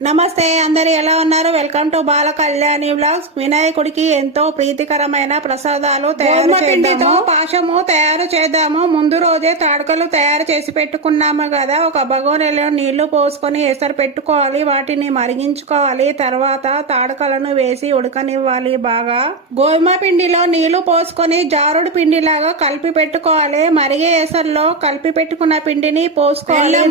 నమస్తే అందరు ఎలా ఉన్నారు? Welcome to Bala Kalyani blogs వినాయకుడికి ఎంతో ప్రీతికరమైన ప్రసాదాలు తయారు పిండితో పాశము తయారు చేద్దాము. ముందు రోజే తాడకలు తయారు చేసి పెట్టుకున్నాము కదా. ఒక బగోనెలో నీళ్ళు పోసుకొని ఎసరు పెట్టుకోవాలి. వాటిని మరిగించుకోవాలి. తర్వాత తాడకలను వేసి ఉడకనివ్వాలి బాగా. గోధుమ పిండిలో నీళ్ళు పోసుకొని జారుడు పిండిలాగా కలిపి పెట్టుకోవాలి. మరిగే ఎసరులో కలిపి పెట్టుకున్న పిండిని పోసుకోవాలి.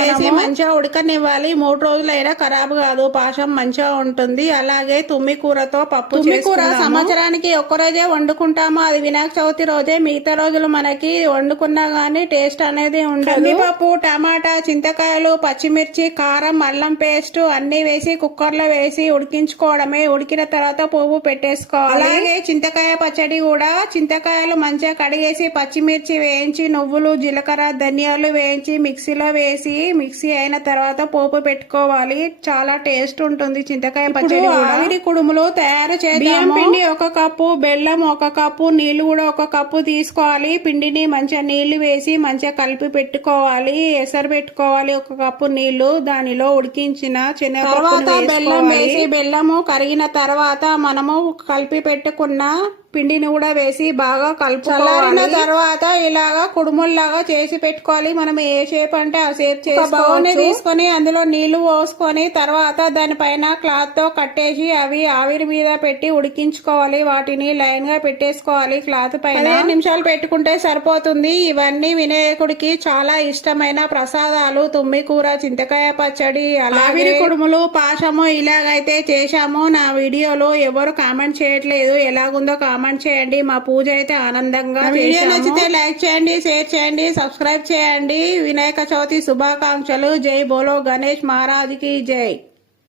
వేసి మంచిగా ఉడకనివ్వాలి. మూడు రోజులైనా ఖరాబ్ కాదు. పాశం మంచిగా ఉంటుంది. అలాగే తుమ్మి కూరతో పప్పు తుమ్మి కూర సంవత్సరానికి ఒక్క రోజే వండుకుంటాము. అది వినాయక చవితి రోజే మిగతా రోజులు మనకి వండుకున్నా గానీ టేస్ట్ అనేది ఉండదు. పప్పు టమాటా చింతకాయలు పచ్చిమిర్చి కారం అల్లం పేస్ట్ అన్ని వేసి కుక్కర్లో వేసి ఉడికించుకోవడమే. ఉడికిన తర్వాత పువ్వు పెట్టేసుకోవాలి. అలాగే చింతకాయ పచ్చడి కూడా చింతకాయలు మంచిగా కడిగేసి పచ్చిమిర్చి వేయించి నువ్వులు జీలకర్ర ధనియాలు వేయించి మిక్సీలో వేసి మిక్సీ అయిన తర్వాత పోపు పెట్టుకోవాలి. చాలా టేస్ట్ ఉంటుంది చింతకాయ పచ్చడి ఆవిరి కుడుములు తయారు చేద్దాం పిండి ఒక కప్పు బెల్లం ఒక కప్పు నీళ్ళు కూడా ఒక కప్పు తీసుకోవాలి. పిండిని మంచిగా నీళ్ళు వేసి మంచిగా కలిపి పెట్టుకోవాలి. ఎసరు పెట్టుకోవాలి ఒక కప్పు నీళ్ళు. దానిలో ఉడికించిన తర్వాత బెల్లం వేసి బెల్లము కరిగిన తర్వాత మనము కలిపి పెట్టుకున్న పిండిని కూడా వేసి బాగా కలుపుకోవాలి. తర్వాత ఇలాగా కుడుముల్లాగా చేసి పెట్టుకోవాలి. మనం ఏ షేప్ అంటే ఆ షేప్ చేసుకోవాలి తీసుకొని అందులో నీళ్ళు పోసుకొని తర్వాత దానిపైన క్లాత్తో కట్టేసి అవి ఆవిరి మీద పెట్టి ఉడికించుకోవాలి. వాటిని లైన్గా పెట్టేసుకోవాలి క్లాత్ పైన. నిమిషాలు పెట్టుకుంటే సరిపోతుంది. ఇవన్నీ వినాయకుడికి చాలా ఇష్టమైన ప్రసాదాలు. తుమ్మి కూర చింతకాయ పచ్చడి ఆవిరి కుడుములు పాశము ఇలాగైతే చేశాము. నా వీడియోలో ఎవరు కామెంట్ చేయట్లేదు. ఎలాగుందో కామెంట్ చేయండి. మా పూజ అయితే ఆనందంగా వీడియో నచ్చితే లైక్ చేయండి షేర్ చేయండి సబ్స్క్రైబ్ చేయండి. వినాయక చవితి శుభాకాంక్షలు. జై బోలో గణేష్ మహారాజ్కి జై.